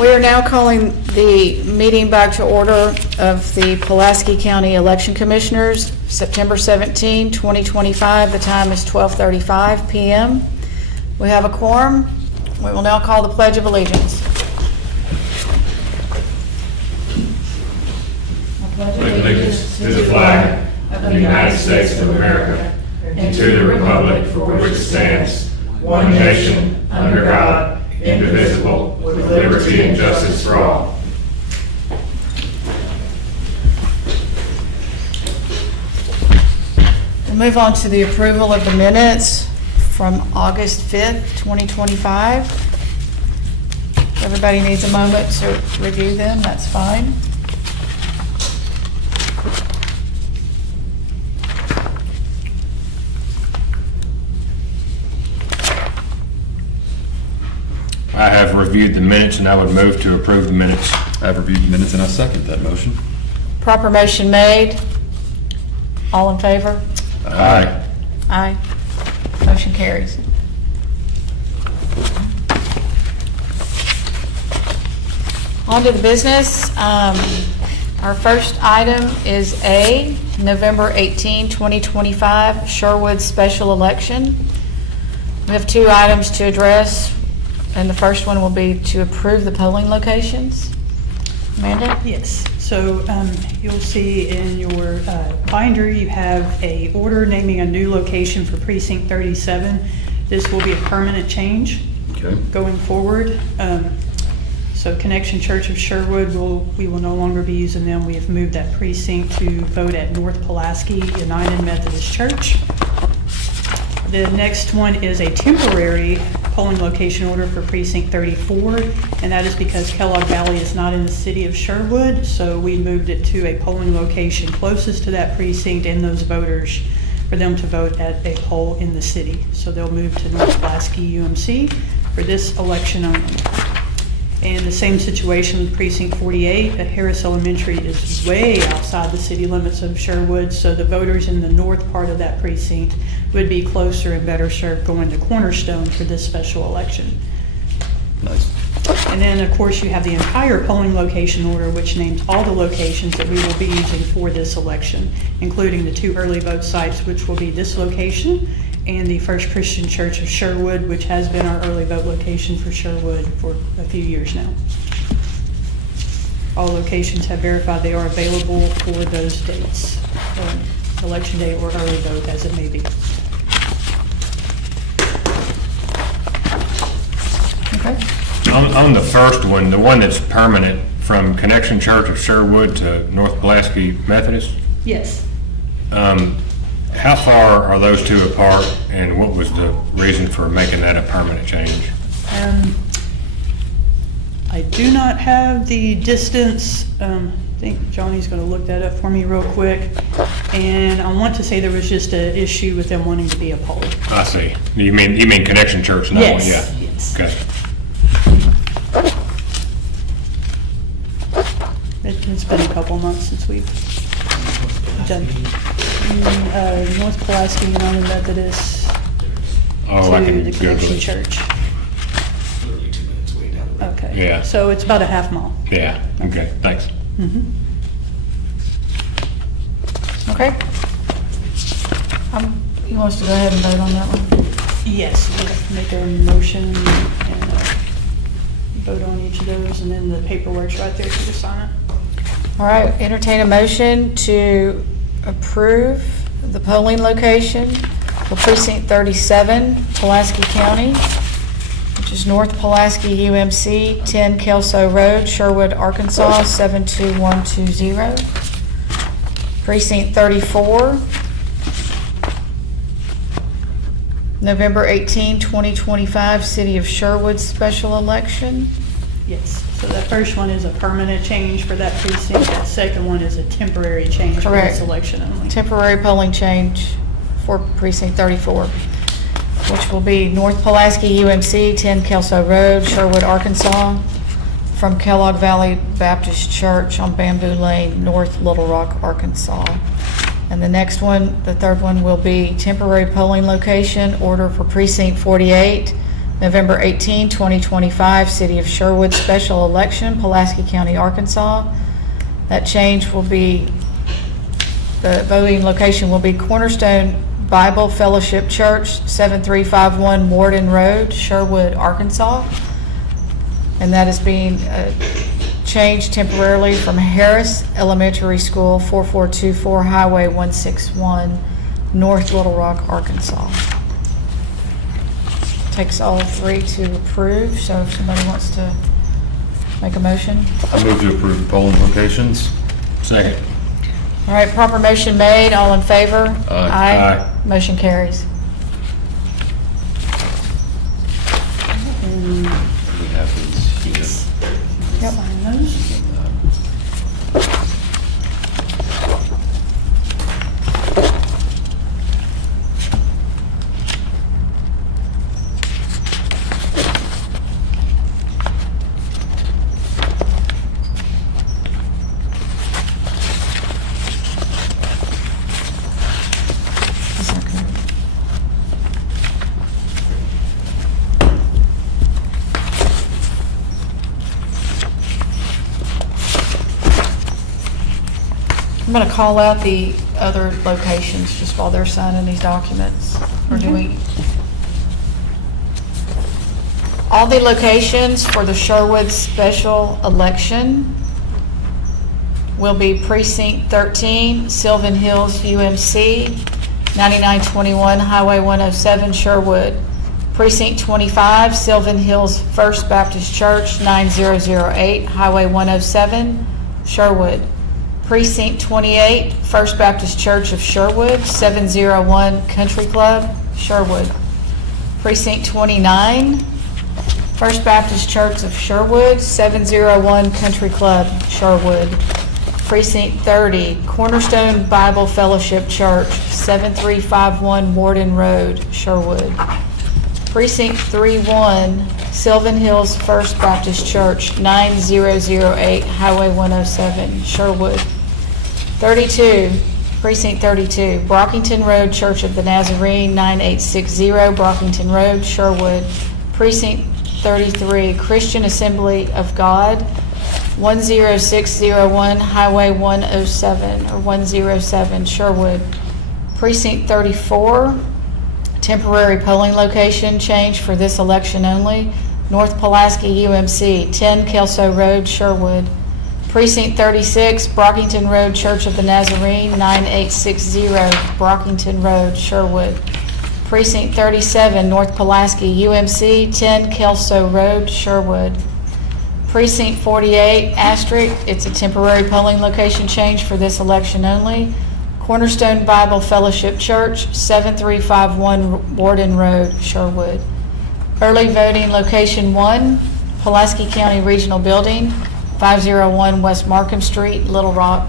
We are now calling the meeting back to order of the Pulaski County Election Commissioners, September 17, 2025. The time is 12:35 p.m. We have a quorum. We will now call the Pledge of Allegiance. Pledge allegiance to the flag of the United States of America and to the republic for which it stands, one nation, under God, indivisible, with liberty and justice for all. We'll move on to the approval of the minutes from August 5th, 2025. Everybody needs a moment to review them. That's fine. I have reviewed the minutes and I would move to approve the minutes. I have reviewed the minutes and I second that motion. Proper motion made. All in favor? Aye. Aye. Motion carries. On to the business. Our first item is A, November 18, 2025, Sherwood Special Election. We have two items to address, and the first one will be to approve the polling locations. Amanda? Yes, so you'll see in your binder you have a order naming a new location for precinct 37. This will be a permanent change going forward. So Connection Church of Sherwood, we will no longer be using them. We have moved that precinct to vote at North Pulaski United Methodist Church. The next one is a temporary polling location order for precinct 34, and that is because Kellogg Valley is not in the city of Sherwood, so we moved it to a polling location closest to that precinct and those voters for them to vote at a poll in the city. So they'll move to North Pulaski UMC for this election only. And the same situation with precinct 48 at Harris Elementary is way outside the city limits of Sherwood, so the voters in the north part of that precinct would be closer and better served going to Cornerstone for this special election. Nice. And then, of course, you have the entire polling location order, which names all the locations that we will be using for this election, including the two early vote sites, which will be this location and the First Christian Church of Sherwood, which has been our early vote location for Sherwood for a few years now. All locations have verified they are available for those dates, election day or early vote as it may be. Okay. On the first one, the one that's permanent from Connection Church of Sherwood to North Pulaski Methodist, Yes. how far are those two apart and what was the reason for making that a permanent change? I do not have the distance. I think Johnny's going to look that up for me real quick. And I want to say there was just an issue with them wanting to be a poll. I see. You mean Connection Church? Not Yes. Yeah. Yes. Okay. It's been a couple months since we've done North Pulaski United Methodist Oh, I to can the Google Connection it. Church. Literally 2 minutes way down the road. Okay. Yeah. So it's about a half mile. Yeah. Okay. Thanks. Mhm. Okay. You want us to go ahead and vote on that one? Yes, we'll have to make a motion and vote on each of those, and then the paperwork's right there for you to sign it. All right, entertain a motion to approve the polling location for precinct 37, Pulaski County, which is North Pulaski UMC, 10 Kelso Road, Sherwood, Arkansas, 72120. Precinct 34, November 18, 2025, City of Sherwood special election. Yes, so that first one is a permanent change for that precinct. That second one is a temporary change for Correct. this election only. Temporary polling change for precinct 34, which will be North Pulaski UMC, 10 Kelso Road, Sherwood, Arkansas, from Kellogg Valley Baptist Church on Bamboo Lane, North Little Rock, Arkansas. And the next one, the third one, will be temporary polling location order for precinct 48, November 18, 2025, City of Sherwood special election, Pulaski County, Arkansas. That change will be, the voting location will be Cornerstone Bible Fellowship Church, 7351 Warden Road, Sherwood, Arkansas. And that is being changed temporarily from Harris Elementary School, 4424 Highway 161, North Little Rock, Arkansas. Takes all three to approve, so if somebody wants to make a motion. I move to approve the polling locations. Second. All right, proper motion made, all in favor? Aye. Aye. Motion carries. And We have these here. Yep. sign those. That's okay. I'm going to call out the other locations just while they're signing these documents. Or do we? All the locations for the Sherwood special election will be Precinct 13, Sylvan Hills, UMC, 9921 Highway 107, Sherwood. Precinct 25, Sylvan Hills First Baptist Church, 9008 Highway 107, Sherwood. Precinct 28, First Baptist Church of Sherwood, 701 Country Club, Sherwood. Precinct 29, First Baptist Church of Sherwood, 701 Country Club, Sherwood. Precinct 30, Cornerstone Bible Fellowship Church, 7351 Warden Road, Sherwood. Precinct 31, Sylvan Hills First Baptist Church, 9008 Highway 107, Sherwood. 32, Precinct 32, Brockington Road Church of the Nazarene, 9860 Brockington Road, Sherwood. Precinct 33, Christian Assembly of God, 10601 Highway 107 or 107, Sherwood. Precinct 34, temporary polling location change for this election only, North Pulaski, UMC, 10 Kelso Road, Sherwood. Precinct 36, Brockington Road Church of the Nazarene, 9860 Brockington Road, Sherwood. Precinct 37, North Pulaski, UMC, 10 Kelso Road, Sherwood. Precinct 48, Asterisk, it's a temporary polling location change for this election only, Cornerstone Bible Fellowship Church, 7351 Warden Road, Sherwood. Early voting location 1, Pulaski County Regional Building, 501 West Markham Street, Little Rock.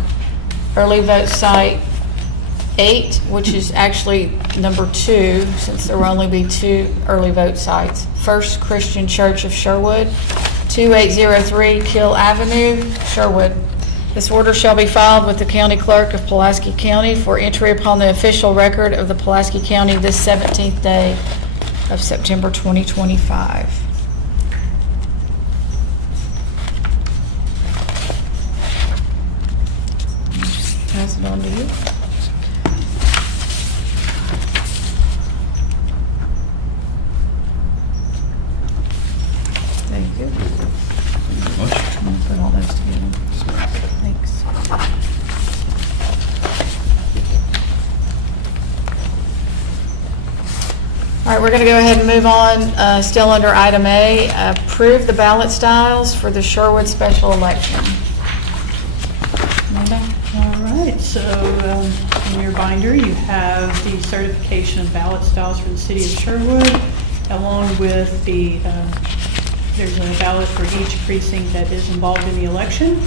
Early vote site 8, which is actually number 2, since there will only be 2 early vote sites. First Christian Church of Sherwood, 2803 Kill Avenue, Sherwood. This order shall be filed with the County Clerk of Pulaski County for entry upon the official record of the Pulaski County this 17th day of September 2025. Pass it on to you. Thank you. Thank you very much. I'm gonna put all those together. Thanks. All right, we're going to go ahead and move on, still under item A, approve the ballot styles for the Sherwood special election. Amanda? All right, so in your binder, you have the certification of ballot styles for the city of Sherwood, along with the, there's a ballot for each precinct that is involved in the election.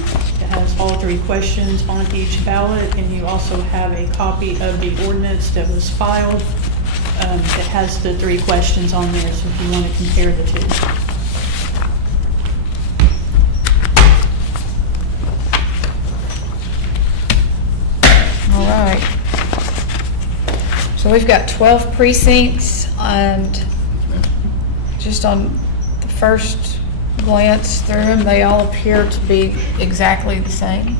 It has all 3 questions on each ballot, and you also have a copy of the ordinance that was filed. It has the 3 questions on there, so if you want to compare the 2. All right. So we've got 12 precincts, and just on the first glance through them, they all appear to be exactly the same.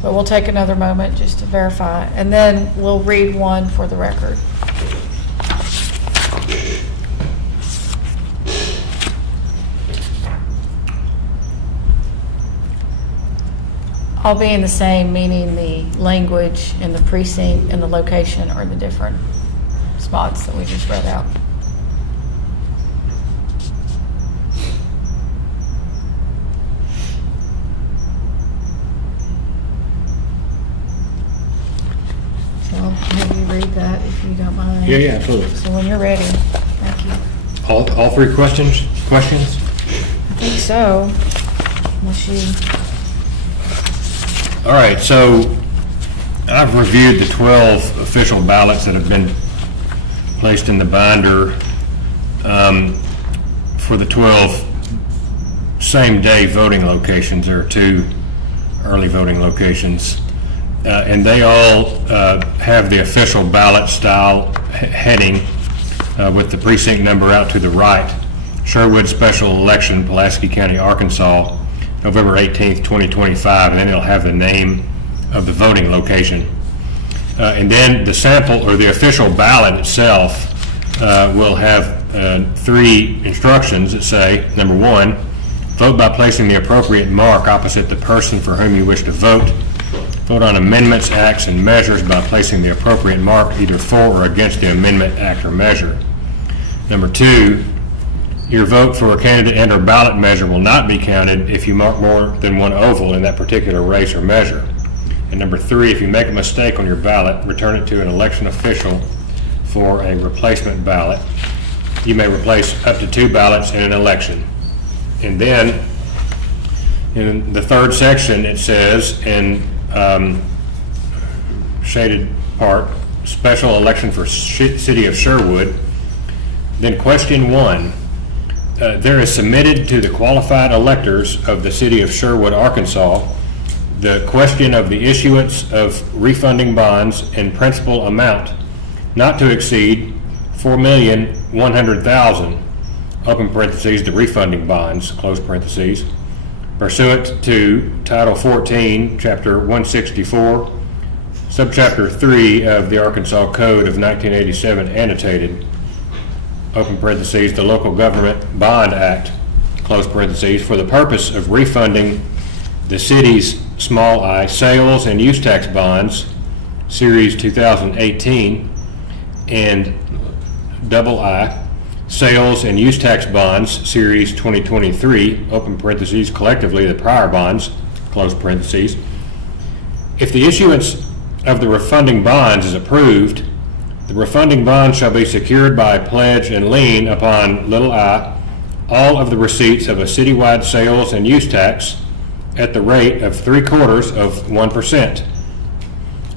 But we'll take another moment just to verify, and then we'll read one for the record. All being the same, meaning the language and the precinct and the location are the different spots that we just read out. So I'll have you read that if you don't mind. Yeah, absolutely. So when you're ready, thank you. All three questions? I think so, unless you, All right, so I've reviewed the 12 official ballots that have been placed in the binder for the 12 same-day voting locations. There are 2 early voting locations, and they all have the official ballot style heading with the precinct number out to the right. Sherwood Special Election, Pulaski County, Arkansas, November 18th, 2025, and then it'll have the name of the voting location. And then the sample, or the official ballot itself, will have 3 instructions that say, number 1, vote by placing the appropriate mark opposite the person for whom you wish to vote. Vote on amendments, acts, and measures by placing the appropriate mark either for or against the amendment, act, or measure. Number 2, your vote for a candidate and/or ballot measure will not be counted if you mark more than one oval in that particular race or measure. And number 3, if you make a mistake on your ballot, return it to an election official for a replacement ballot. You may replace up to 2 ballots in an election. And then, in the 3rd section, it says, in shaded part, special election for City of Sherwood. Then question 1, there is submitted to the qualified electors of the City of Sherwood, Arkansas, the question of the issuance of refunding bonds in principal amount not to exceed $4,100,000, open parentheses, the refunding bonds, close parentheses, pursuant to Title 14, Chapter 164, Subchapter 3 of the Arkansas Code of 1987, annotated, open parentheses, the Local Government Bond Act, close parentheses, for the purpose of refunding the city's small I sales and use tax bonds, Series 2018, and double I sales and use tax bonds, Series 2023, open parentheses, collectively the prior bonds, close parentheses. If the issuance of the refunding bonds is approved, the refunding bond shall be secured by pledge and lien upon little I, all of the receipts of a citywide sales and use tax at the rate of 0.75%,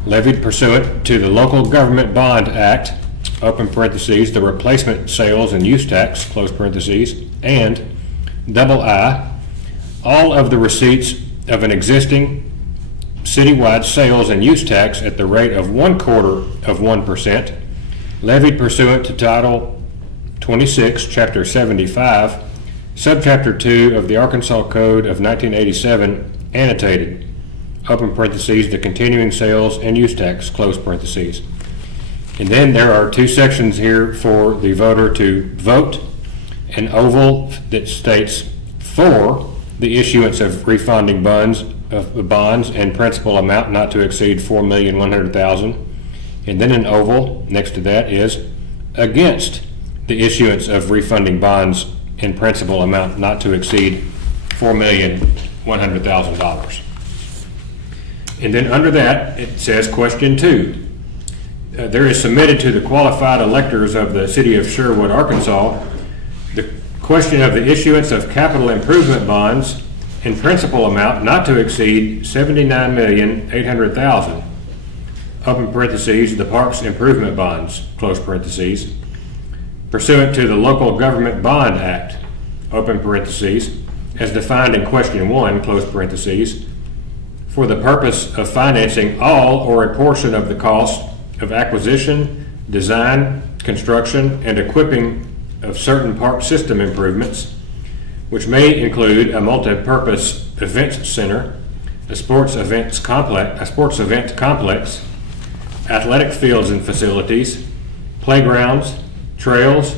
levied pursuant to the Local Government Bond Act, open parentheses, the replacement sales and use tax, close parentheses, and double I, all of the receipts of an existing citywide sales and use tax at the rate of 0.25%, levied pursuant to Title 26, Chapter 75, Subchapter 2 of the Arkansas Code of 1987, annotated, open parentheses, the continuing sales and use tax, close parentheses. And then there are 2 sections here for the voter to vote, an oval that states for the issuance of refunding bonds and principal amount not to exceed $4,100,000, and then an oval next to that is against the issuance of refunding bonds in principal amount not to exceed $4,100,000. And then under that, it says question 2. There is submitted to the qualified electors of the City of Sherwood, Arkansas, the question of the issuance of capital improvement bonds in principal amount not to exceed $79,800,000, open parentheses, the Parks Improvement Bonds, close parentheses, pursuant to the Local Government Bond Act, open parentheses, as defined in question 1, close parentheses, for the purpose of financing all or a portion of the cost of acquisition, design, construction, and equipping of certain park system improvements, which may include a multi-purpose events center, a sports event complex, athletic fields and facilities, playgrounds, trails,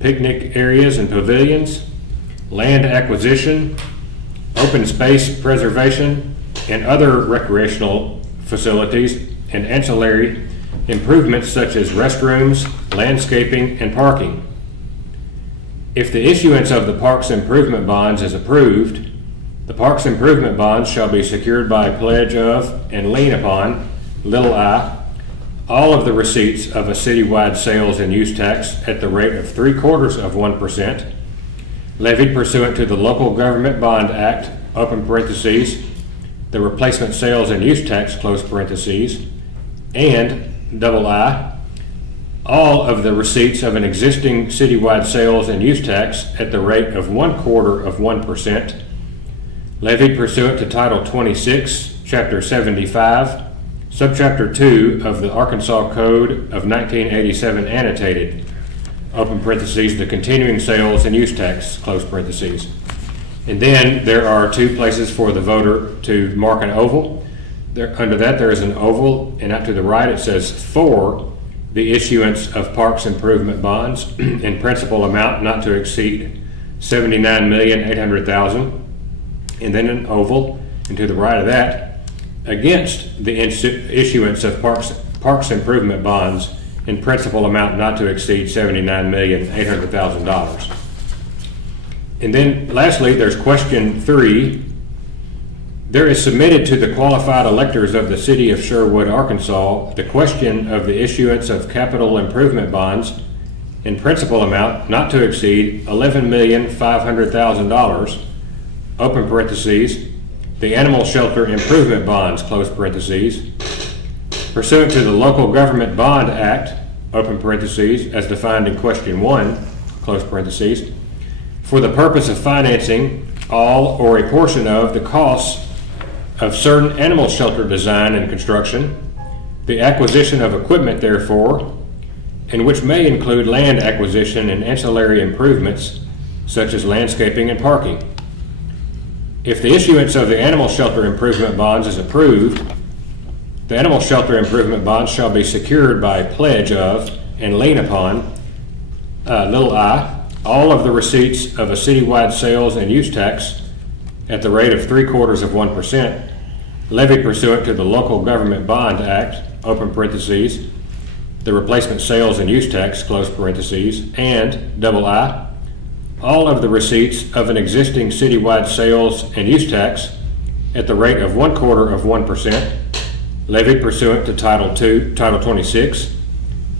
picnic areas and pavilions, land acquisition, open space preservation, and other recreational facilities and ancillary improvements such as restrooms, landscaping, and parking. If the issuance of the Parks Improvement Bonds is approved, the Parks Improvement Bonds shall be secured by pledge of and lien upon, I, all of the receipts of a citywide sales and use tax at the rate of 0.75%, levied pursuant to the Local Government Bond Act, open parentheses, the replacement sales and use tax, close parentheses, and I, all of the receipts of an existing citywide sales and use tax at the rate of 0.25%, levied pursuant to Title 26, Chapter 75, Subchapter 2 of the Arkansas Code of 1987 annotated, open parentheses, the continuing sales and use tax, close parentheses. And then there are two places for the voter to mark an oval. Under that, there is an oval, and out to the right it says for the issuance of Parks Improvement Bonds in principal amount not to exceed $79,800,000, and then an oval, and to the right of that, against the issuance of Parks Improvement Bonds in principal amount not to exceed $79,800,000. And then lastly, there's question 3. There is submitted to the qualified electors of the city of Sherwood, Arkansas, the question of the issuance of capital improvement bonds in principal amount not to exceed $11,500,000, open parentheses, the animal shelter improvement bonds, close parentheses, pursuant to the Local Government Bond Act, open parentheses, as defined in question 1, close parentheses, for the purpose of financing all or a portion of the costs of certain animal shelter design and construction, the acquisition of equipment therefore, and which may include land acquisition and ancillary improvements such as landscaping and parking. If the issuance of the animal shelter improvement bonds is approved, the animal shelter improvement bonds shall be secured by pledge of and lien upon, I, all of the receipts of a citywide sales and use tax at the rate of 0.75%, levied pursuant to the Local Government Bond Act, open parentheses, the replacement sales and use tax, close parentheses, and I, all of the receipts of an existing citywide sales and use tax at the rate of 0.25%, levied pursuant to Title 26,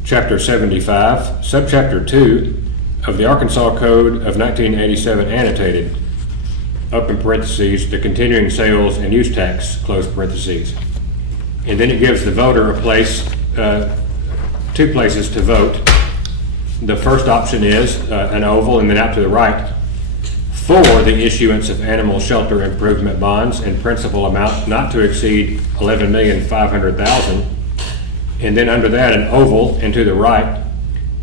Chapter 75, Subchapter 2 of the Arkansas Code of 1987 annotated, open parentheses, the continuing sales and use tax, close parentheses. And then it gives the voter a place, 2 places to vote. The first option is an oval, and then out to the right, for the issuance of animal shelter improvement bonds in principal amount not to exceed $11,500,000, and then under that an oval, and to the right,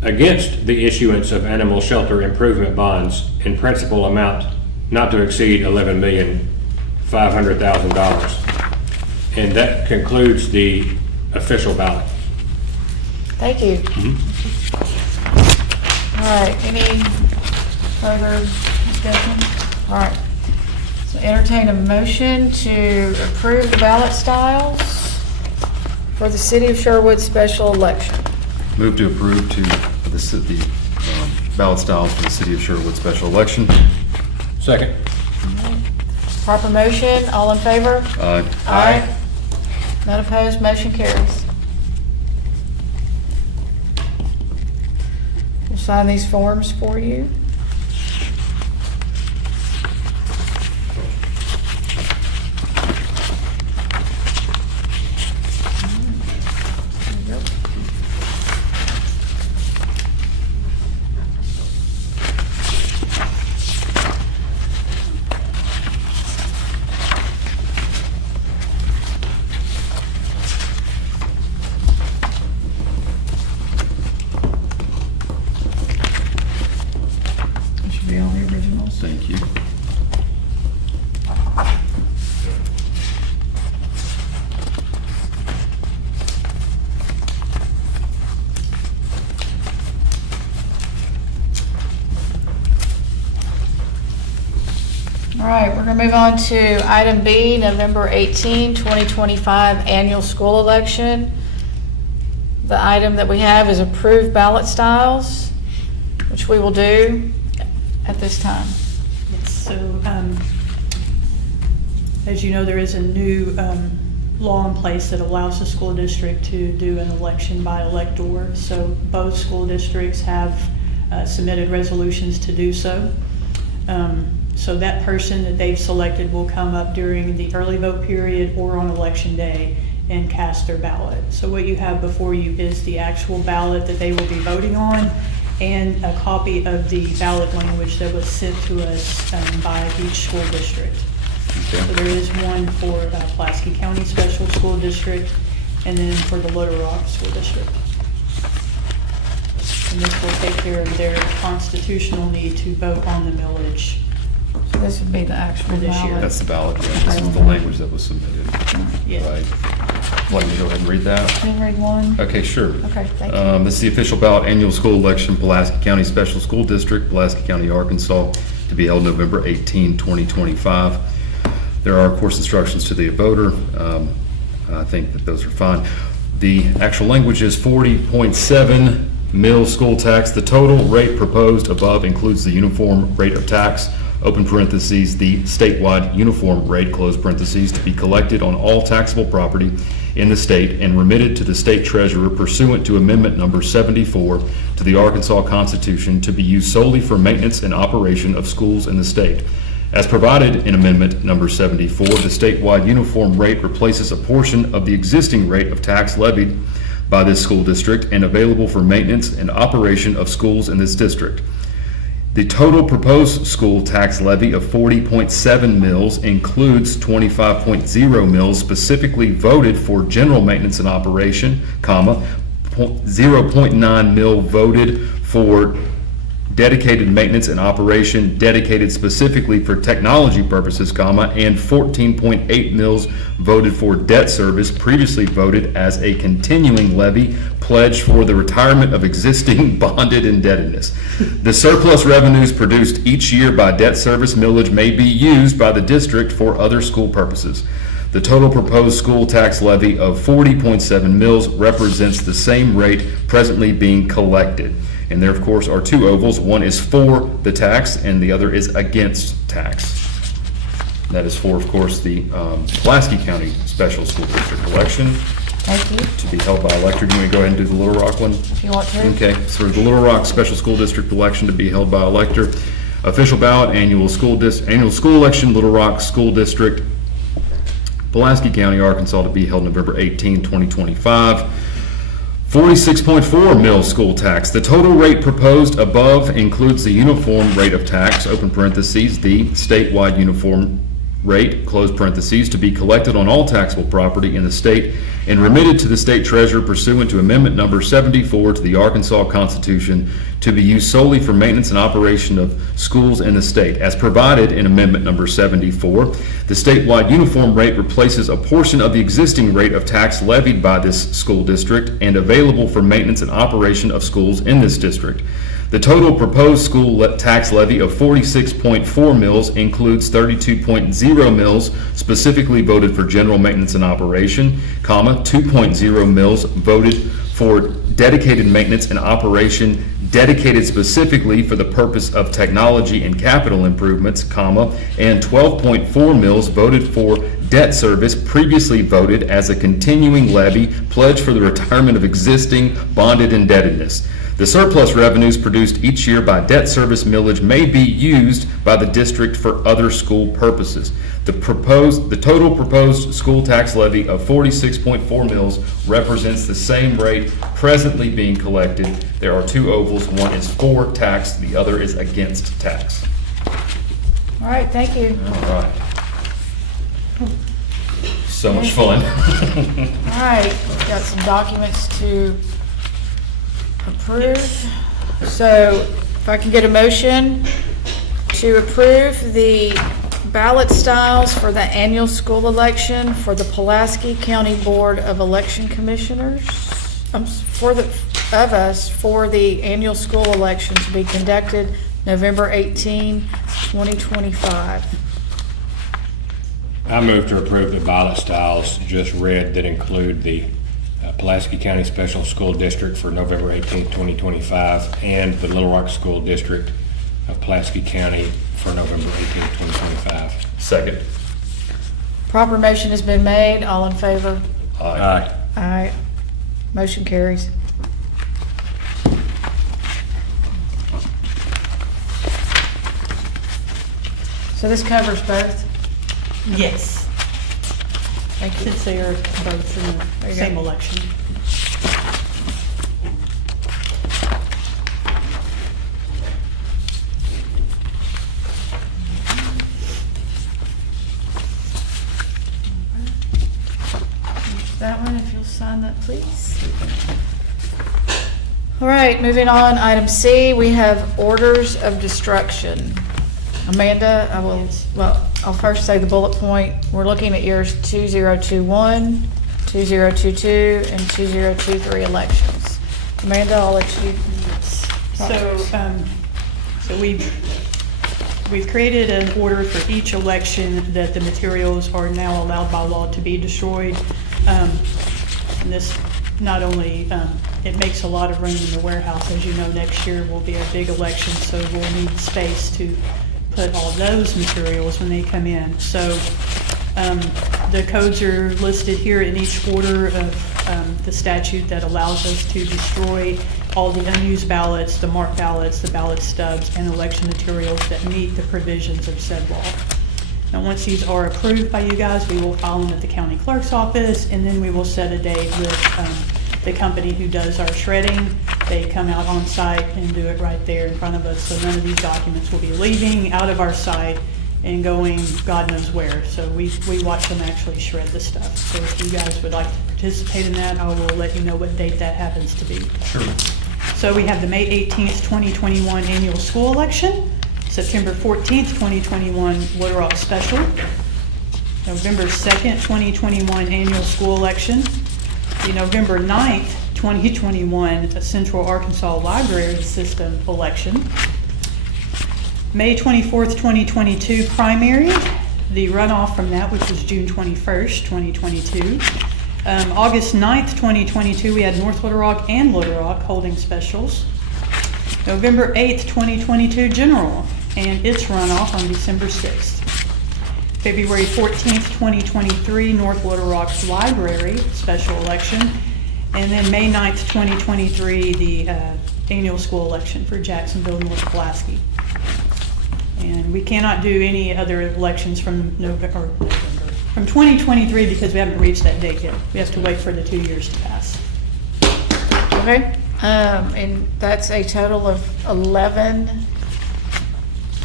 against the issuance of animal shelter improvement bonds in principal amount not to exceed $11,500,000. And that concludes the official ballot. Thank you. All right, any further discussion? All right, so entertain a motion to approve the ballot styles for the City of Sherwood special election. Move to approve the ballot styles for the City of Sherwood special election. Second. Proper motion, all in favor? Aye. None opposed, motion carries. We'll sign these forms for you. There you go. be all the originals. Thank you. All right, we're going to move on to item B, November 18, 2025 annual school election. The item that we have is approved ballot styles, which we will do at this time. Yes, so, as you know, there is a new law in place that allows the school district to do an election by elector. So both school districts have submitted resolutions to do so. So that person that they've selected will come up during the early vote period or on election day and cast their ballot. So what you have before you is the actual ballot that they will be voting on and a copy of the ballot language that was sent to us by each school district. Okay. So there is one for Pulaski County Special School District and then for the Little Rock School District. And this will take care of their constitutional need to vote on the millage. So this would be the actual For this year. ballot. That's the ballot, yeah. This is the language that was submitted. Yeah. Right. Like to go ahead and read that? Can you read one? Okay, sure. Okay, thank you. This is the official ballot annual school election, Pulaski County Special School District, Pulaski County, Arkansas, to be held November 18, 2025. There are, of course, instructions to the voter. I think that those are fine. The actual language is 40.7 mil school tax. The total rate proposed above includes the uniform rate of tax, open parentheses, the statewide uniform rate, close parentheses, to be collected on all taxable property in the state and remitted to the state treasurer pursuant to amendment number 74 to the Arkansas Constitution, to be used solely for maintenance and operation of schools in the state. As provided in amendment number 74, the statewide uniform rate replaces a portion of the existing rate of tax levied by this school district and available for maintenance and operation of schools in this district. The total proposed school tax levy of 40.7 mils includes 25.0 mils specifically voted for general maintenance and operation, comma, 0.9 mil voted for dedicated maintenance and operation dedicated specifically for technology purposes, comma, and 14.8 mils voted for debt service previously voted as a continuing levy pledged for the retirement of existing bonded indebtedness. The surplus revenues produced each year by debt service millage may be used by the district for other school purposes. The total proposed school tax levy of 40.7 mils represents the same rate presently being collected. And there, of course, are two ovals. One is for the tax and the other is against tax. That is for, of course, the Pulaski County Special School District election Thank you, to be held by elector. Do you want to go ahead and do the Little Rock one? if you want to. Okay, so the Little Rock Special School District election to be held by elector. Official ballot, annual school election, Little Rock School District, Pulaski County, Arkansas, to be held November 18, 2025. 46.4 mil school tax. The total rate proposed above includes the uniform rate of tax, open parentheses, the statewide uniform rate, close parentheses, to be collected on all taxable property in the state and remitted to the state treasurer pursuant to amendment number 74 to the Arkansas Constitution, to be used solely for maintenance and operation of schools in the state. As provided in amendment number 74, the statewide uniform rate replaces a portion of the existing rate of tax levied by this school district and available for maintenance and operation of schools in this district. The total proposed school tax levy of 46.4 mils includes 32.0 mils specifically voted for general maintenance and operation, comma, 2.0 mils voted for dedicated maintenance and operation dedicated specifically for the purpose of technology and capital improvements, comma, and 12.4 mils voted for debt service previously voted as a continuing levy pledged for the retirement of existing bonded indebtedness. The surplus revenues produced each year by debt service millage may be used by the district for other school purposes. The total proposed school tax levy of 46.4 mils represents the same rate presently being collected. There are two ovals. One is for tax, the other is against tax. All right, thank you. All right. So much fun. All right, we've got some documents to approve. So if I can get a motion to approve the ballot styles for the annual school election for the Pulaski County Board of Election Commissioners, for the annual school election to be conducted November 18, 2025. I move to approve the ballot styles just read that include the Pulaski County Special School District for November 18, 2025, and the Little Rock School District of Pulaski County for November 18, 2025. Second. Proper motion has been made. All in favor? Aye. Aye. Motion carries. So this covers both? Yes, Thank you. since they are both in There the you same go. election. That one, if you'll sign that, please. All right, moving on, item C, we have orders of destruction. Amanda, I'll first say the bullet point. We're looking at years 2021, 2022, and 2023 elections. Amanda, I'll let you. So we've created an order for each election that the materials are now allowed by law to be destroyed. And this not only, it makes a lot of room in the warehouse. As you know, next year will be a big election, so we'll need space to put all those materials when they come in. So the codes are listed here in each order of the statute that allows us to destroy all the unused ballots, the marked ballots, the ballot stubs, and election materials that meet the provisions of said law. Now, once these are approved by you guys, we will file them at the county clerk's office, and then we will set a date with the company who does our shredding. They come out on site and do it right there in front of us, so none of these documents will be leaving out of our site and going God knows where. So we watch them actually shred the stuff. So if you guys would like to participate in that, I will let you know what date that happens to be. Sure. So we have the May 18th, 2021 annual school election, September 14th, 2021 Little Rock Special, November 2nd, 2021 annual school election, the November 9th, 2021 Central Arkansas Library System election, May 24th, 2022 primary, the runoff from that, which was June 21st, 2022. August 9th, 2022, we had North Little Rock and Little Rock holding specials. November 8th, 2022 general and its runoff on December 6th. February 14th, 2023 North Little Rock's library special election. And then May 9th, 2023 the annual school election for Jacksonville, North Pulaski. And we cannot do any other elections from from 2023 because we haven't reached that date yet. We have to wait for the 2 years to pass. Okay, and that's a total of 11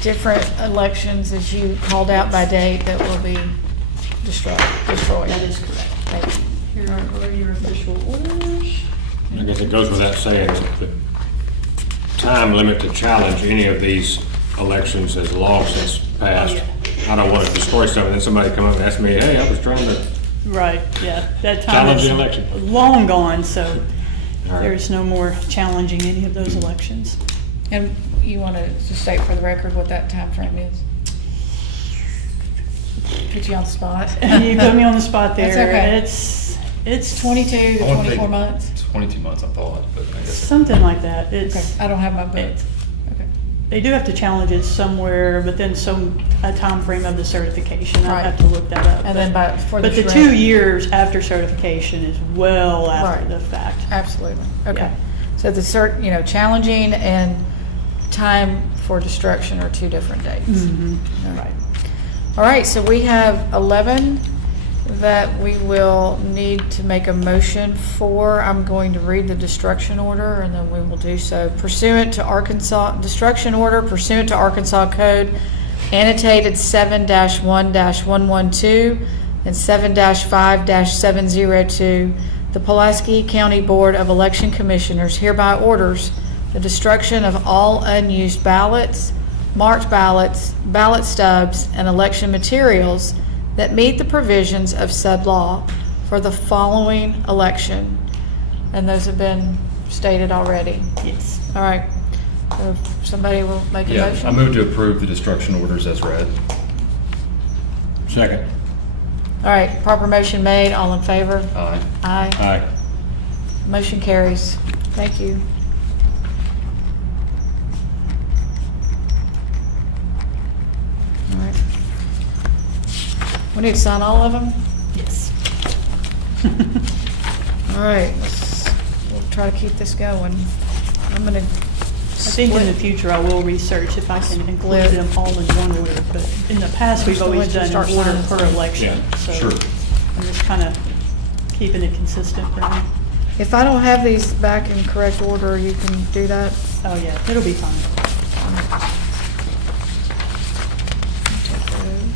different elections, as you called out by date, that will be destroyed. That is correct. Thank you. Here are your official orders. I guess it goes without saying that the time limit to challenge any of these elections has long since passed. Oh, yeah. I don't want to destroy something, then somebody come up and ask me, hey, I was trying to Right, yeah, that time challenge is the election. long gone, so All right. there's no more challenging any of those elections. And you want to just state for the record what that time frame is? Put you on the spot. You put me on the spot there. That's okay. It's 22 to I wanna 24 think months? 22 months, I thought, but I guess. something like that. Okay, It's, I don't have my book. it's- Okay. they do have to challenge it somewhere, but then a time frame of the certification. I Right. have to look that up. And then for the But the shred- 2 years after certification is well after Right. the fact. Absolutely, okay. Yeah. So the challenging and time for destruction are two different dates. All right. All right, so we have 11 that we will need to make a motion for. I'm going to read the destruction order, and then we will do so. Pursuant to destruction order pursuant to Arkansas Code annotated 7-1-112 and 7-5-702, the Pulaski County Board of Election Commissioners hereby orders the destruction of all unused ballots, marked ballots, ballot stubs, and election materials that meet the provisions of said law for the following election. And those have been stated already. Yes. All right. So if somebody will make a Yeah, motion? I move to approve the destruction orders as read. Second. All right, proper motion made, all in favor? Aye. Aye. Aye. Motion carries. Thank you. All right. We need to sign all of them? Yes. All right, we'll try to keep this going. I'm gonna I think in the future I will research if I can include Split. them all in one order, but in the past, we've Just always let you done start an order signing per some. election. Yeah, So sure. I'm just kind of keeping it consistent for now. If I don't have these back in correct order, you can do that. Oh, yeah, it'll be fine. Take those.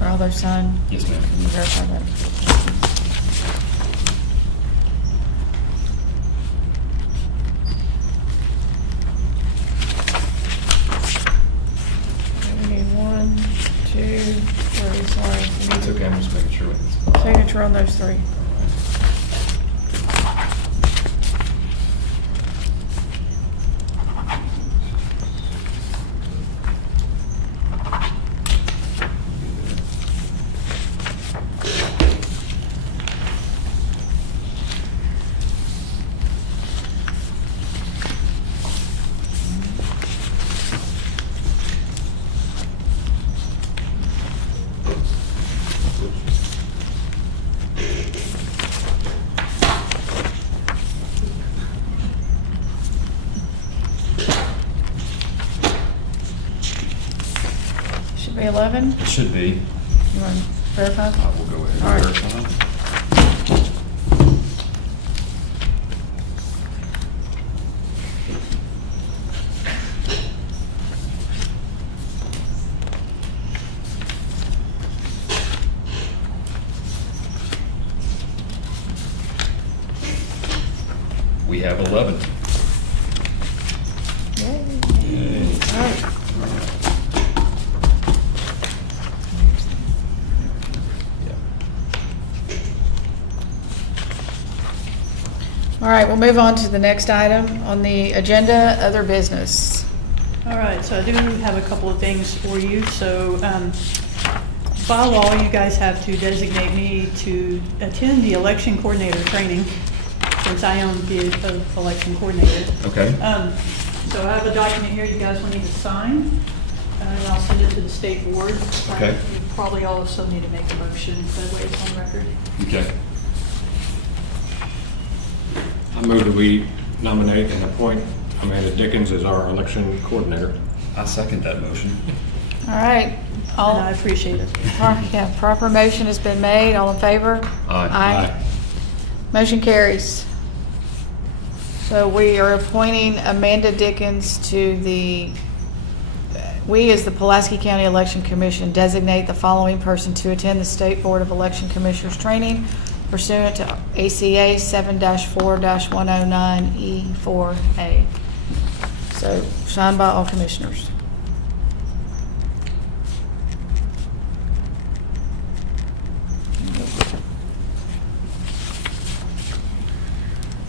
Are all those signed? Yes, ma'am. Can you verify that? Okay, we need 1, 2, 3, sorry. We It's need okay, I'm just making sure. signature on those 3. Should be 11. It should be. You want to verify? I will go ahead All and right. verify. We have 11. Yay. All right. All right, we'll move on to the next item on the agenda, other business. All right, so I do have a couple of things for you. So by law, you guys have to designate me to attend the election coordinator training, since I am the election coordinator. Okay. So I have a document here you guys will need to sign, and I'll send it to the state board. Okay. You probably also need to make a motion, that way it's on record. Okay. I move that we nominate and appoint Amanda Dickens as our election coordinator. I second that motion. All right. And I All, appreciate it. yeah, proper motion has been made. All in favor? Aye. Motion carries. So we are appointing Amanda Dickens to we as the Pulaski County Election Commission designate the following person to attend the State Board of Election Commissioners training pursuant to ACA 7-4-109E4A. So signed by all commissioners.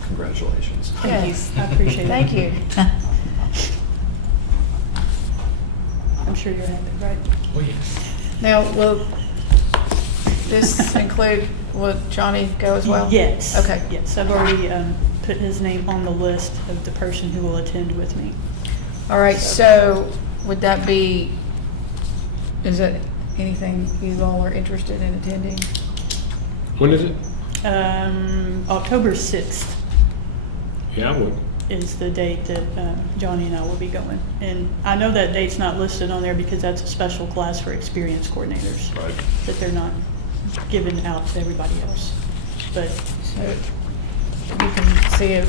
Congratulations. Thank you. Yes. I appreciate it. Thank you. I'm sure you're happy, right? Oh, yes. Now, will this include, will Johnny go as well? Yes. Okay. Yes, I've already put his name on the list of the person who will attend with me. All right, so would that be, is it anything you all are interested in attending? When is it? October 6th Yeah, I would. is the date that Johnny and I will be going. And I know that date's not listed on there because that's a special class for experienced coordinators. Right. That they're not given out to everybody else. But So you can see it,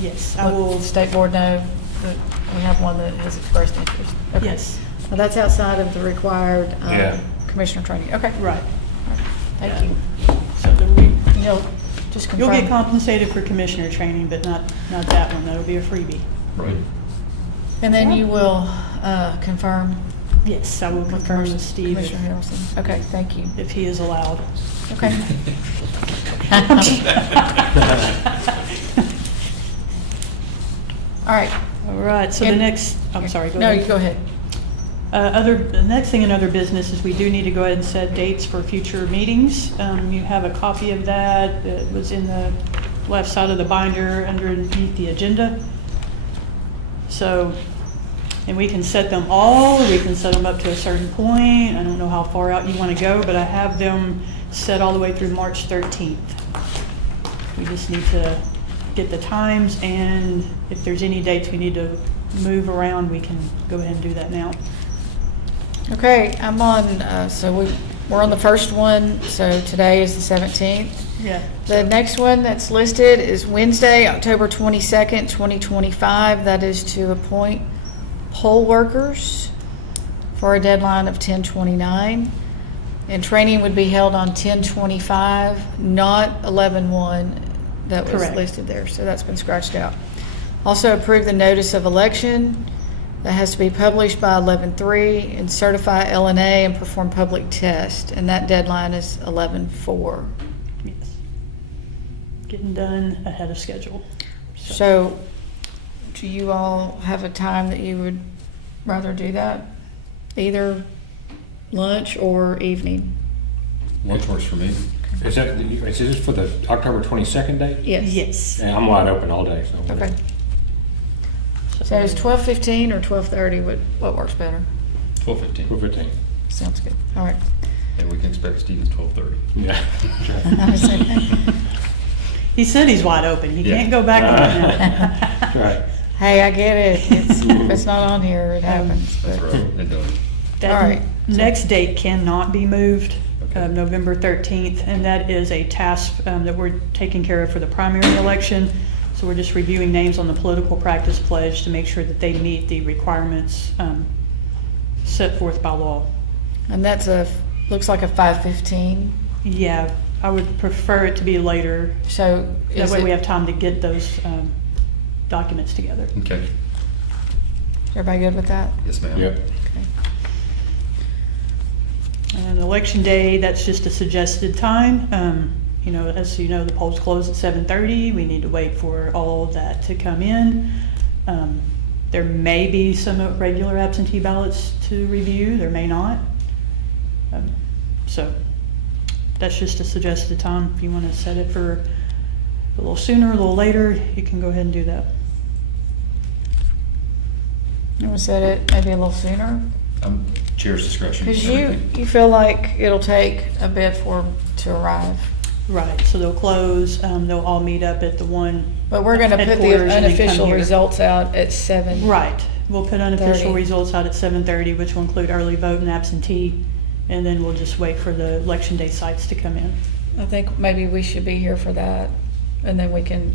yes, I let will. the state board know that we have one that has expressed interest. Okay. Yes, Well, that's outside of the required Yeah. commissioner training. Okay. right. Thank Yeah. you. So You'll just you'll confirm. get compensated for commissioner training, but not that one. That'll be a freebie. Right. And then you will confirm Yes, I will with confirm with Steve Commissioner Harrelson. Okay, thank you. if he is allowed. Okay. All right. All right, so the And- next, I'm sorry, go No, ahead. you go ahead. The next thing in other business is we do need to go ahead and set dates for future meetings. You have a copy of that. It was in the left side of the binder underneath the agenda. So, and we can set them all, or we can set them up to a certain point. I don't know how far out you want to go, but I have them set all the way through March 13th. We just need to get the times, and if there's any dates we need to move around, we can go ahead and do that now. Okay, I'm on, we're on the first one, so today is the 17th. Yeah. The next one that's listed is Wednesday, October 22nd, 2025. That is to appoint poll workers for a deadline of 10/29. And training would be held on 10/25, not 11/1 that was Correct. listed there. So that's been scratched out. Also approve the notice of election. That has to be published by 11/3 and certify LNA and perform public test. And that deadline is 11/4. Yes. Getting done ahead of schedule. So, do you all have a time that you would rather do that? Either lunch or evening? Lunch works for me. Is this for the October 22nd date? Yes. Yes. Yeah, I'm wide open all day, so. Okay. So is 12:15 or 12:30, what works better? 12:15. 12:15. Sounds good. All right. And we can expect Steve at 12:30. Yeah. He said he's wide open. He Yeah. can't go back on it now. Right. Hey, I get it. If it's not on here, it happens. That's but- right. It does. That All right. next date cannot be moved, Okay. November 13th, and that is a task that we're taking care of for the primary election. So we're just reviewing names on the political practice pledge to make sure that they meet the requirements set forth by law. And that's looks like a 5:15. Yeah, I would prefer it to be later. So That is way we it, have time to get those documents together. Okay. everybody good with that? Yes, ma'am. Yep. Okay. And election day, that's just a suggested time. You know, as you know, the polls close at 7:30. We need to wait for all of that to come in. There may be some regular absentee ballots to review, there may not. So that's just a suggested time. If you want to set it for a little sooner, a little later, you can go ahead and do that. You want to set it maybe a little sooner? Chair's discretion. Because you feel like it'll take a bit for them to arrive. Right, so they'll close, they'll all meet up at the one. But we're going to put the headquarters and then come unofficial here. results out at 7. Right, we'll put unofficial 30. results out at 7:30, which will include early vote and absentee, and then we'll just wait for the election day sites to come in. I think maybe we should be here for that, and then we can,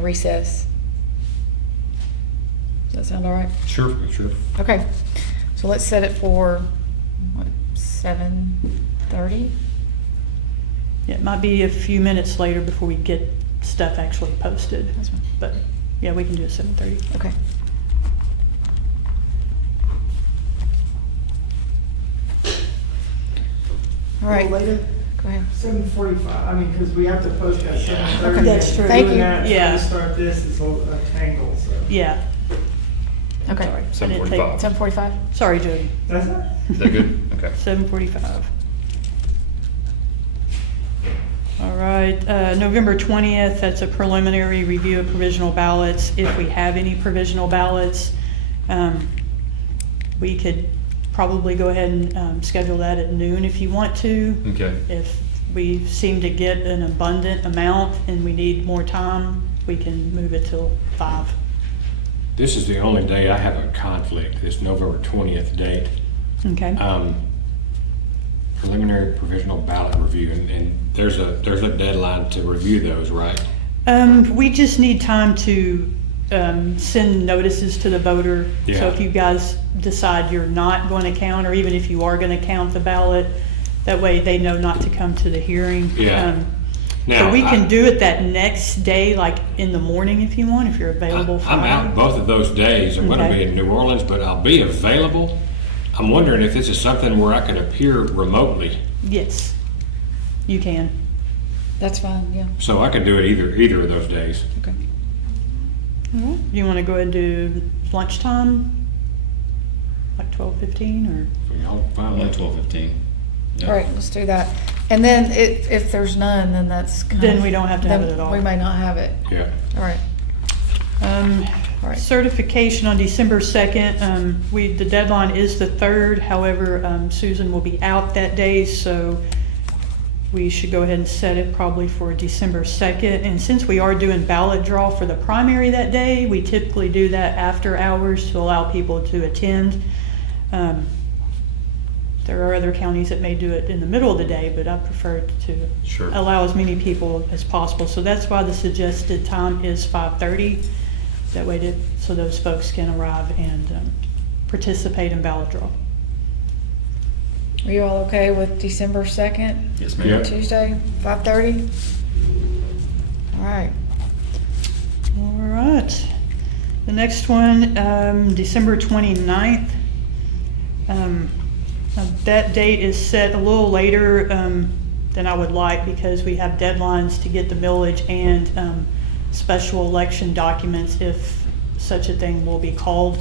recess. Does that sound all right? Sure, sure. Okay, so let's set it for, 7:30? Yeah, it might be a few minutes later before we get stuff actually posted, That's fine. but yeah, we can do it 7:30. Okay. All right, Later, go ahead. 7:45, I mean, because we have to post at 7:30. Okay. That's true. Thank Doing you. that, Yeah. trying to start this is a tangle, so. Yeah. Okay. Sorry, I didn't 7:45. take- 7:45? Sorry, Jody, That's it? Is that good? Okay. 7:45. All right, November 20th, that's a preliminary review of provisional ballots. If we have any provisional ballots, we could probably go ahead and schedule that at noon if you want to. Okay. If we seem to get an abundant amount and we need more time, we can move it till 5. This is the only day I have a conflict, this November 20th date. Okay? Preliminary provisional ballot review, and there's a deadline to review those, right? We just need time to send notices to the voter. So Yeah. if you guys decide you're not going to count, or even if you are going to count the ballot, that way they know not to come to the hearing. Yeah. So Now, we can do it that next day, like in the morning if you want, if you're available I'm out Friday. both of those days. I'm gonna Okay. be in New Orleans, but I'll be available. I'm wondering if this is something where I can appear remotely, Yes, you can. That's fine, yeah. so I can do it either of those days. Okay. All right. You want to go ahead and do lunchtime? Like 12:15 or? Like 12:15. Yeah. All right, let's do that. And then if there's none, then that's kind of. Then we don't have to have it then at all. We may not have it. Yeah. All right. All right. Certification on December 2nd, the deadline is the 3rd, however, Susan will be out that day, so we should go ahead and set it probably for December 2nd. And since we are doing ballot draw for the primary that day, we typically do that after hours to allow people to attend. There are other counties that may do it in the middle of the day, but I prefer to Sure. allow as many people as possible. So that's why the suggested time is 5:30. That way, so those folks can arrive and participate in ballot draw. Are you all okay with December 2nd? Yes, Yeah. ma'am. Tuesday, 5:30? All right. All right. The next one, December 29th. That date is set a little later than I would like because we have deadlines to get the millage and special election documents if such a thing will be called.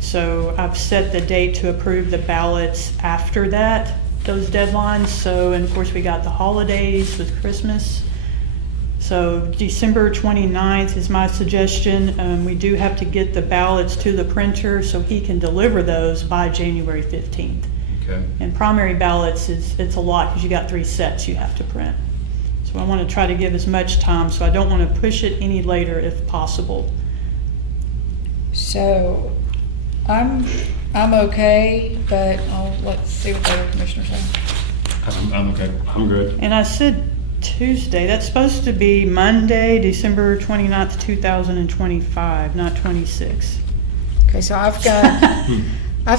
So I've set the date to approve the ballots after that, those deadlines. So, and of course, we got the holidays with Christmas. So December 29th is my suggestion. We do have to get the ballots to the printer so he can deliver those by January 15th. Okay. And primary ballots it's a lot because you got 3 sets you have to print. So I want to try to give as much time, so I don't want to push it any later if possible. So I'm okay, but let's see what the other commissioners say. I'm okay. I'm good. And I said Tuesday, that's supposed to be Monday, December 29th, 2025, not 26. Okay, so I've got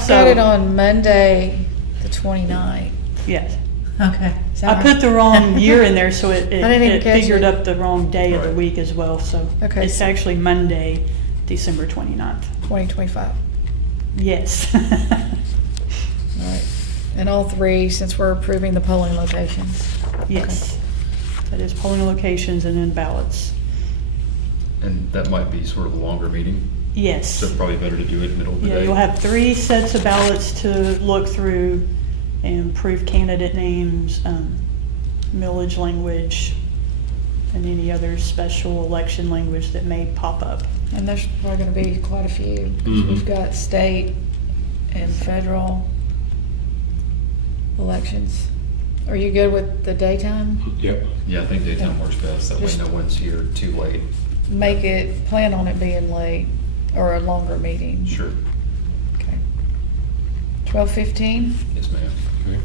So- it on Monday, the 29th. Yes. Okay. I put the wrong year in there, so it I didn't even catch figured it. up the wrong day of the Right. week as well, so. Okay, It's so- actually Monday, December 29th. 2025. Yes. All right. And all 3, since we're approving the polling locations. Yes. That is polling locations and then ballots. And that might be sort of a longer meeting, Yes. so probably better to do it middle of the Yeah, day. you'll have 3 sets of ballots to look through and prove candidate names, millage language, and any other special election language that may pop up. And there's probably going to be quite a few. 'Cause Mhm. We've got state and federal elections. Are you good with the daytime? Yep. Yeah, I think daytime works best. That way Just- no one's here too late. Plan on it being late or a longer meeting. Sure. Okay. 12:15? Yes, ma'am. Okay.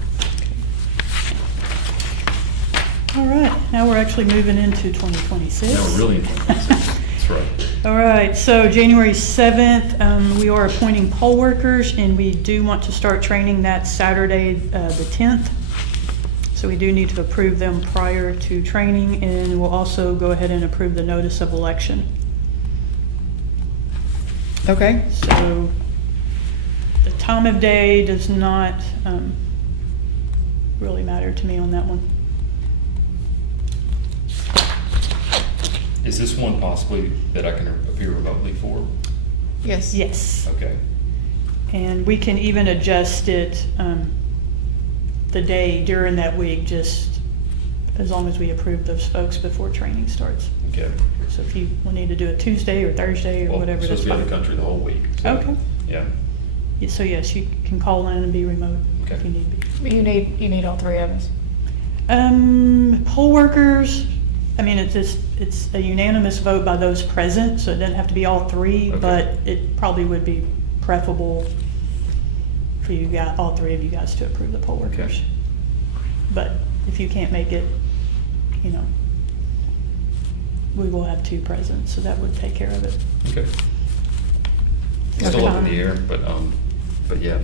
All right, now we're actually moving into 2026. Now we're really in 26. That's right. All right, so January 7th, we are appointing poll workers, and we do want to start training that Saturday, the 10th. So we do need to approve them prior to training, and we'll also go ahead and approve the notice of election. Okay. So the time of day does not really matter to me on that one. Is this one possibly that I can appear remotely for? Yes. Yes. Okay. And we can even adjust it the day during that week, just as long as we approve those folks before training starts. Okay. So if you will need to do it Tuesday or Thursday or Well, whatever, I'm that's supposed to be out of the fine. country the whole week. so, Okay. Yeah, Yeah, so yes, you can call in and be remote if Okay. you need be. You need all three of us. Poll workers, I mean, it's a unanimous vote by those present, so it doesn't have to be all three, Okay. but it probably would be preferable for you guys, all three of you guys to approve the poll workers. Okay. But if you can't make it, you know, we will have two present, so that would take care of it. okay. It's still up in the air, but yeah,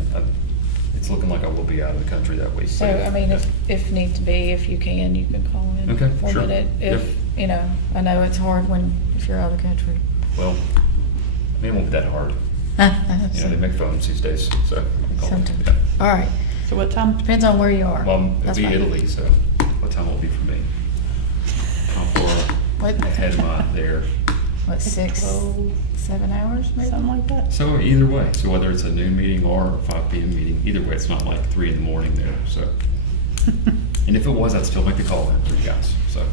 it's looking like I will be out of the country that week. So, I mean, if need to be, if you can call in Okay, for a sure. minute. Yep. If, you know, I know it's hard if you're out of the country. Well, I mean, it won't be that hard. You know, they make phones these days, so. I can call them. Sometimes. Yeah. All right, So what time? depends on where you are. Well, it'll That's be fine. Italy, so what time will it be for me? How far What, ahead am I there? what, 6, 12, 7 hours maybe? something like that. So either way, so whether it's a noon meeting or a 5 p.m. meeting, either way, it's not like 3 in the morning there, so. And if it was, I'd still make the call in for you guys, so.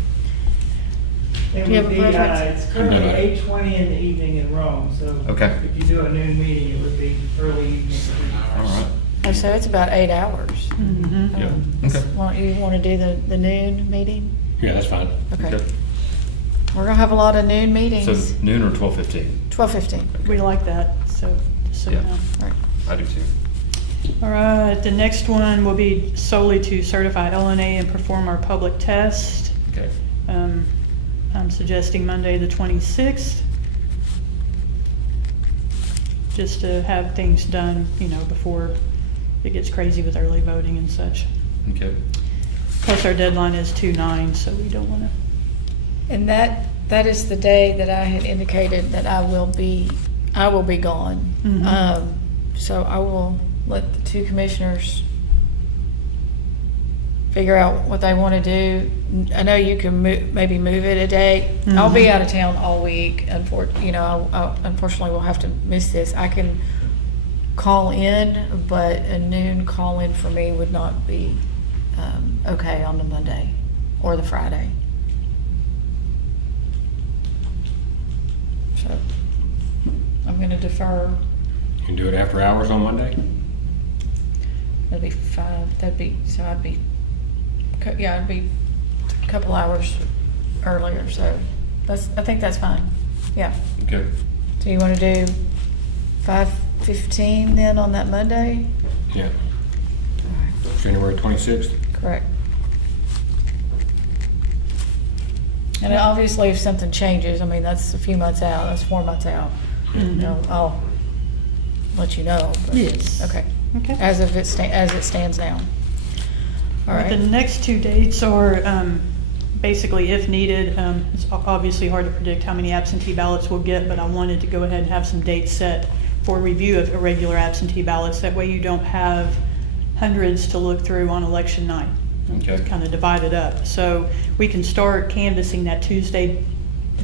It Do you have would a be, preference? it's currently No, no. 8:20 in the evening in Rome, so. Okay. If you do a noon meeting, it would be early evening. All right. Oh, so it's about 8 hours. Mhm. Yeah, okay. You want to do the noon meeting? Yeah, that's fine. Okay. Okay. We're gonna have a lot of noon So meetings. noon or 12:15? 12:15. We like that, so, just so you Yeah. know. All right. I do too. All right, the next one will be solely to certify LNA and perform our public test. Okay. I'm suggesting Monday, the 26th. Just to have things done, you know, before it gets crazy with early voting and such. Okay. Plus, our deadline is 2/9, so we don't want to. And that is the day that I had indicated that I will be gone. Mhm. So I will let the two commissioners figure out what they want to do. I know you can maybe move it a day. I'll be Mhm. out of town all week. Unfortunately, we'll have to miss this. I can call in, but a noon call in for me would not be okay on the Monday or the Friday. So I'm going to defer. You can do it after hours on Monday? That'd be 5. I'd be I'd be a couple hours earlier. So I think that's fine. Yeah. Okay. So you want to do 5:15 then on that Monday? Yeah. January 26th? Correct. And obviously, if something changes, I mean, that's a few months out, that's 4 months out. You know, I'll let you know. but- Yes. Okay. Okay. As it stands now. All The right. next two dates are basically if needed. It's obviously hard to predict how many absentee ballots we'll get, but I wanted to go ahead and have some dates set for review of irregular absentee ballots. That way you don't have hundreds to look through on election night. Okay. Kind of divide it up. So we can start canvassing that Tuesday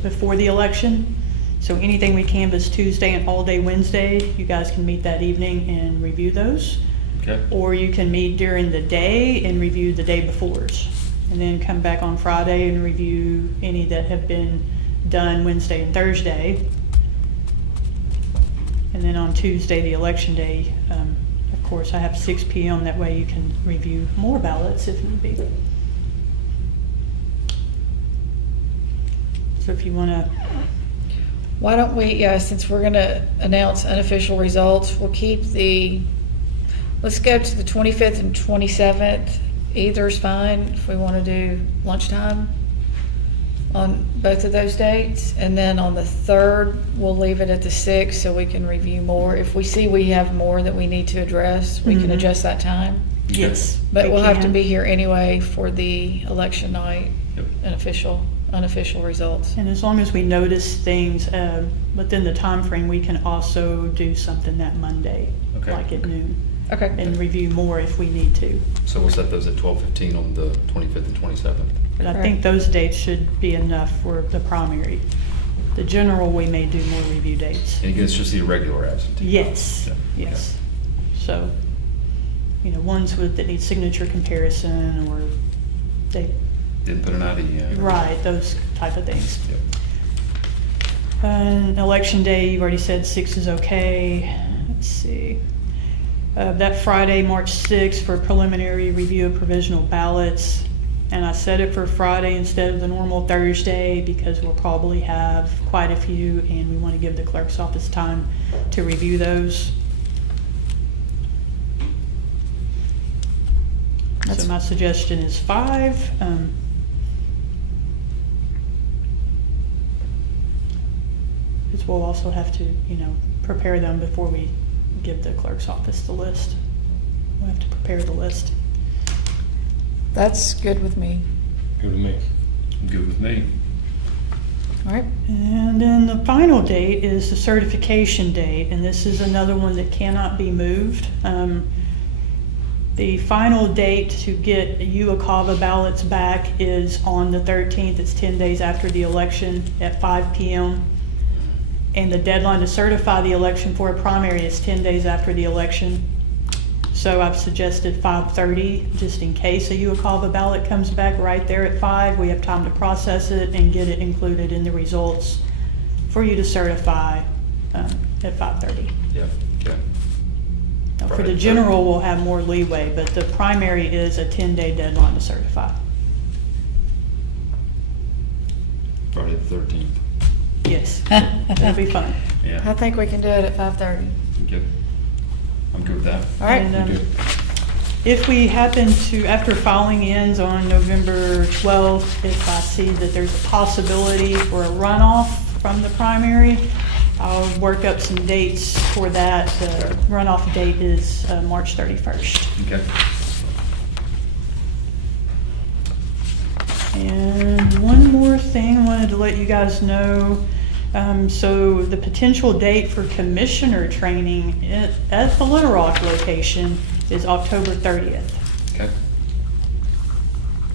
before the election. So anything we canvass Tuesday and all day Wednesday, you guys can meet that evening and review those. Okay. Or you can meet during the day and review the day befores. And then come back on Friday and review any that have been done Wednesday and Thursday. And then on Tuesday, the election day, of course, I have 6 p.m. That way you can review more ballots if need be. So if you want to, Why don't we, since we're going to announce unofficial results, let's go to the 25th and 27th. Either's fine if we want to do lunchtime on both of those dates. And then on the 3rd, we'll leave it at the 6th so we can review more. If we see we have more that we need to address, we can Mhm. adjust that time. yes. But we we'll have to can. be here anyway for the election night Yep. and unofficial results. And as long as we notice things within the time frame, we can also do something that Monday, Okay. like at noon, Okay. and review more if we need to. So we'll set those at 12:15 on the 25th and 27th. But I Correct. think those dates should be enough for the primary. The general, we may do more review dates. And again, it's just the irregular absentee. Yes, Yeah. yes. So, ones that need signature comparison, or Didn't put an ID in. Right, those type of things. Yep. Election day, you've already said 6 is okay. Let's see. That Friday, March 6th, for preliminary review of provisional ballots. And I set it for Friday instead of the normal Thursday because we'll probably have quite a few and we want to give the clerk's office time to review those. So my suggestion is 5. Because we'll also have to, prepare them before we give the clerk's office the list. We'll have to prepare the list. That's good with me. Good with me. Good with me. All right. And then the final date is the certification date, and this is another one that cannot be moved. The final date to get UACAVA ballots back is on the 13th. It's 10 days after the election at 5 p.m. And the deadline to certify the election for a primary is 10 days after the election. So I've suggested 5:30, just in case a UACAVA ballot comes back right there at 5. We have time to process it and get it included in the results for you to certify at 5:30. Yeah, okay. Now, for the Friday, general, we'll have more leeway, but the primary is a 10-day deadline to certify. Friday the 13th. Yes, that'll be fun. I Yeah, think we can do it at 5:30. okay. I'm good with that. All right. And, Good. if we happen to, after filing ends on November 12th, if I see that there's a possibility for a runoff from the primary, I'll work up some dates for that. The runoff date is March 31st. Okay. And one more thing I wanted to let you guys know. So the potential date for commissioner training at the Little Rock location is October 30th. Okay.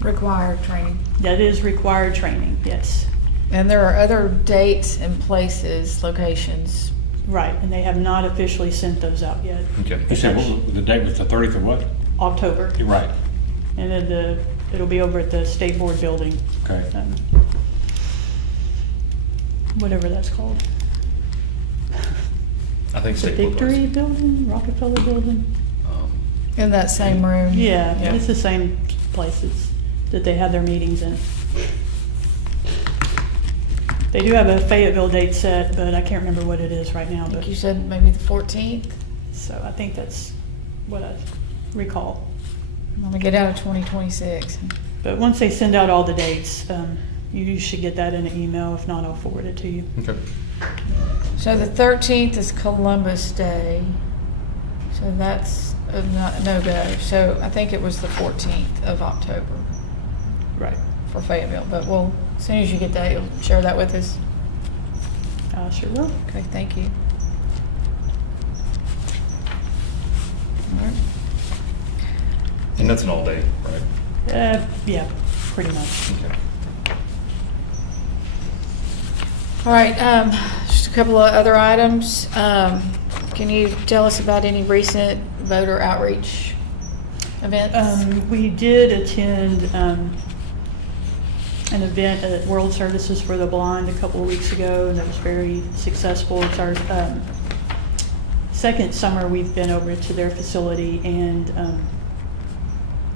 Required training. That is required training, yes. And there are other dates and places, locations. Right, and they have not officially sent those out yet. Okay. You said the date was the 30th of what? October. You're right. And then it'll be over at the State Board building. Okay. Whatever that's called. I think The State Board was. Victory Building, Rockefeller Building? In that same room. Yeah, Yeah. it's the same places that they have their meetings in. They do have a Fayetteville date set, but I can't remember what it is right now, I but, think you said maybe the 14th. so I think that's what I recall. I'm gonna get out of 2026. But once they send out all the dates, you should get that in an email. If not, I'll forward it to you. Okay. So the 13th is Columbus Day. So that's a no-go. So I think it was the 14th of October Right. for Fayetteville. But well, as soon as you get that, you'll share that with us. I sure will. Okay, thank you. All right. And that's an all day, right? Yeah, pretty much. Okay. All right, just a couple of other items. Can you tell us about any recent voter outreach events? We did attend an event at World Services for the Blind a couple of weeks ago, and that was very successful. It's our second summer we've been over to their facility and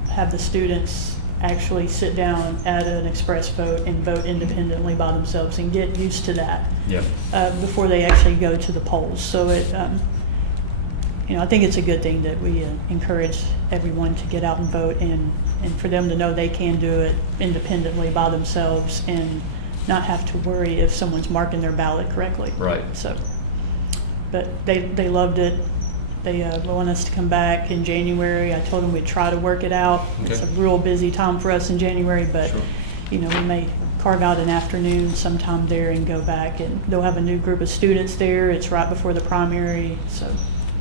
have the students actually sit down at an express vote and vote independently by themselves and get used to that Yeah. before they actually go to the polls. So it, I think it's a good thing that we encourage everyone to get out and vote and for them to know they can do it independently by themselves and not have to worry if someone's marking their ballot correctly. Right. So, but they loved it. They want us to come back in January. I told them we'd try to work it out. It's a Okay. real busy time for us in January, but Sure. we may carve out an afternoon sometime there and go back, and they'll have a new group of students there. It's right before the primary, so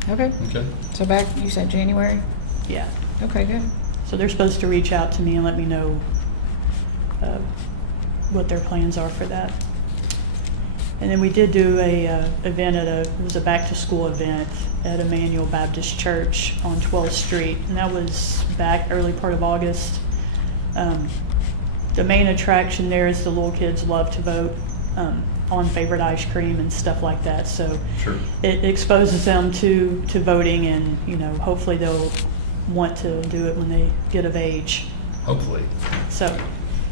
Okay, Okay. so back, you said January? yeah. Okay, good. So they're supposed to reach out to me and let me know what their plans are for that. And then we did do a event it was a back-to-school event at Emmanuel Baptist Church on 12th Street, and that was back early part of August. The main attraction there is the little kids love to vote on favorite ice cream and stuff like that. So Sure. it exposes them to voting, and, you know, hopefully they'll want to do it when they get of age. Hopefully. So,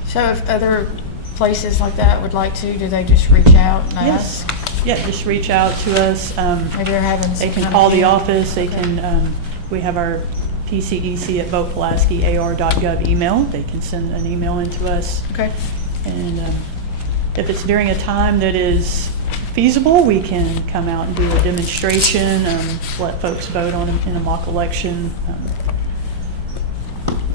So if other places like that would like to, do they just reach out and yes, ask? yeah, just reach out to us. Maybe they're having some They can kind call of the meeting. office, they Okay. can, we have our PCEC@votepulaskiar.gov email. They can send an email into us. Okay, And if it's during a time that is feasible, we can come out and do a demonstration, let folks vote on in a mock election,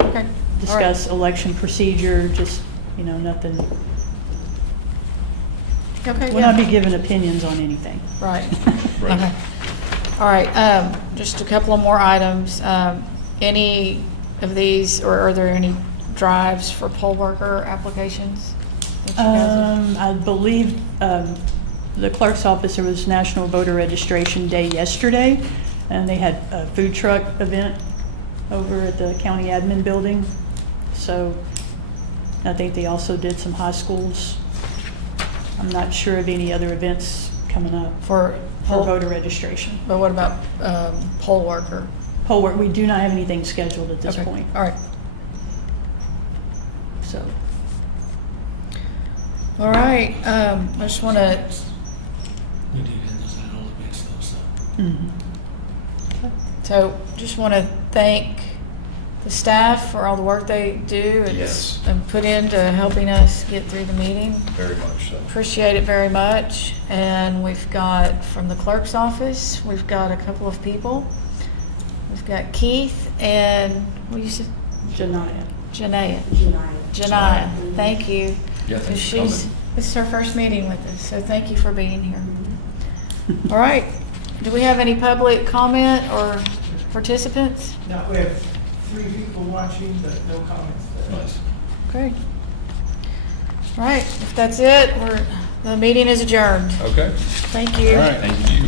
okay. All right. discuss election procedure, just, you know, nothing. Okay, We'll not be yeah, giving opinions on anything. right. Right. Okay. All right, just a couple of more items. Any of these, or are there any drives for poll worker applications? that you guys have- I believe the clerk's office, there was National Voter Registration Day yesterday, and they had a food truck event over at the county admin building. So I think they also did some high schools. I'm not sure of any other events coming up For for poll, voter registration. but what about poll worker? Poll work, we do not have anything scheduled at this Okay, point, all right. so. All right, I just want to, We do get those out all the big stuff, so. so just want to thank the staff for all the work they do and Yes. and put into helping us get through the meeting. Very much so. Appreciate it very much. And we've got, from the clerk's office, we've got a couple of people. We've got Keith and, what you said? Janaya. Janaya. Janaya, thank you. Yeah, thanks for She's, coming. this is her first meeting with us, so thank you for being here. All right, do we have any public comment or participants? Now, we have 3 people watching, but no comments. Nice. Great. All right, if that's it, the meeting is adjourned. Okay. Thank you. All right. Thank you.